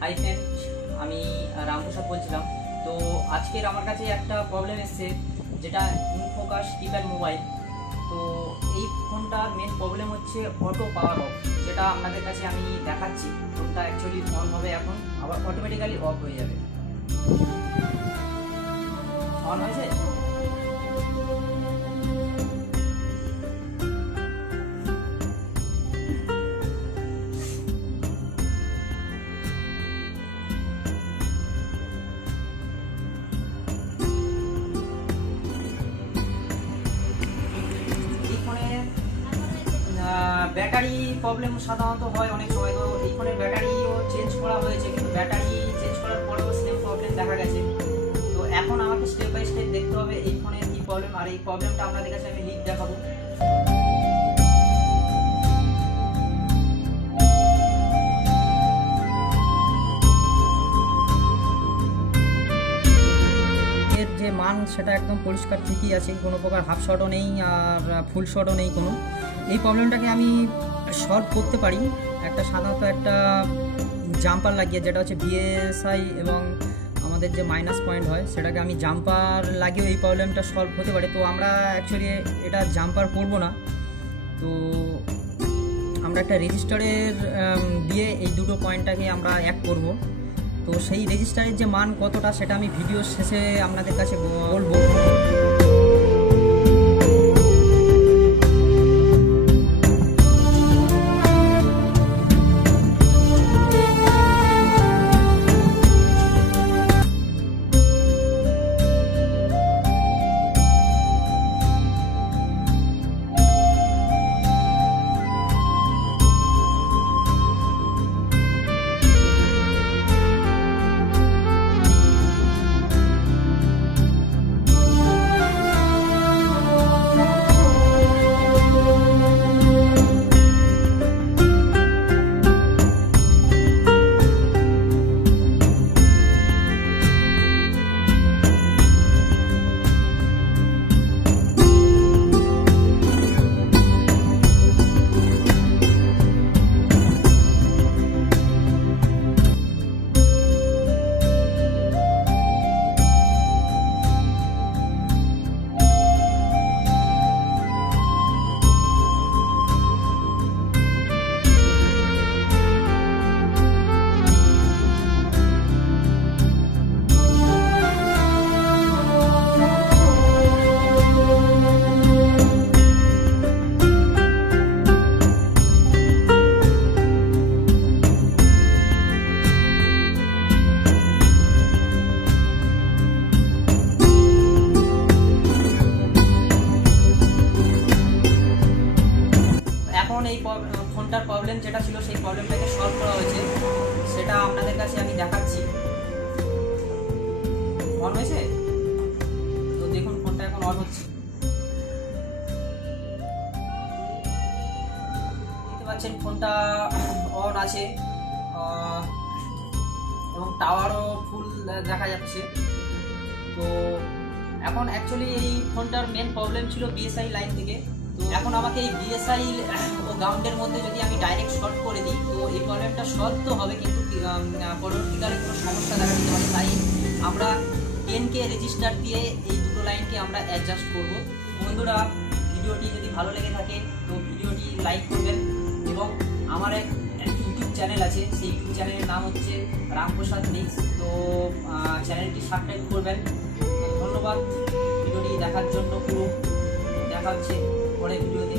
Hi friend, আমি রামপ্রসাদ বলছিলাম। তো আজকের আমার কাছে একটা প্রবলেম এসছে, যেটা ইনফোকাস কিপ্যাড মোবাইল। তো এই ফোনটার মেন প্রবলেম হচ্ছে অটো পাওয়ার অফ, যেটা আপনাদের কাছে আমি দেখাচ্ছি। ফোনটা অ্যাকচুয়ালি অন হবে এখন, আবার অটোমেটিক্যালি অফ হয়ে যাবে। অন হয়েছে? ব্যাটারি প্রবলেম সাধারণত হয় অনেক সময়। তো এই ফোনের ব্যাটারিও চেঞ্জ করা হয়েছে, কিন্তু ব্যাটারি চেঞ্জ করার পরেও সেম প্রবলেম দেখা গেছে। তো এখন আমাকে স্টেপ বাই স্টেপ দেখতে হবে এই ফোনের কী প্রবলেম, আর এই প্রবলেমটা আপনাদের কাছে আমি লিখ দেখাবো। এর যে মান সেটা একদম পরিষ্কার ঠিকই আছে, কোনো প্রকার হাফ শটও নেই আর ফুল শটও নেই কোনো। এই প্রবলেমটাকে আমি সলভ করতে পারি সাধারণত একটা জাম্পার লাগিয়ে, যেটা হচ্ছে বিএসআই এবং আমাদের যে মাইনাস পয়েন্ট হয় সেটাকে আমি জাম্পার লাগিয়েও এই প্রবলেমটা সলভ হতে পারে। তো আমরা অ্যাকচুয়ালি এটা জাম্পার করব না, তো আমরা একটা রেজিস্টারের দিয়ে এই দুটো পয়েন্টটাকে আমরা এক করব। তো সেই রেজিস্টারের যে মান কতটা সেটা আমি ভিডিও শেষে আপনাদের কাছে বলবো। এই ফোনটার প্রবলেম যেটা ছিল সেই প্রবলেমটাকে সলভ করা হয়েছে, সেটা আপনাদের কাছে আমি দেখাচ্ছি। অন হয়েছে? তো দেখুন ফোনটা এখন অন হচ্ছে, দেখতে পাচ্ছেন ফোনটা অন আছে এবং টাওয়ারও ফুল দেখা যাচ্ছে। তো এখন অ্যাকচুয়ালি এই ফোনটার মেন প্রবলেম ছিল বিএসআই লাইন থেকে। তো এখন আমাকে এই বিএসআই ও গ্রাউন্ডের মধ্যে যদি আমি ডাইরেক্ট শর্ট করে দিই, তো এই প্রবলেমটা সলভ তো হবে, কিন্তু পরবর্তীকালে কোনো সমস্যা দেখা দিতে পারে। তাই আমরা 10K রেজিস্টার দিয়ে এই দুটো লাইনকে আমরা অ্যাডজাস্ট করব। বন্ধুরা, ভিডিওটি যদি ভালো লেগে থাকে তো ভিডিওটি লাইক করবেন, এবং আমার এক ইউটিউব চ্যানেল আছে, সেই ইউটিউব চ্যানেলের নাম হচ্ছে রামপ্রসাদ মিক্স। তো চ্যানেলটি সাবস্ক্রাইব করবেন। ধন্যবাদ ভিডিওটি দেখার জন্য। পুরো দেখা হচ্ছে পরের ভিডিওতে।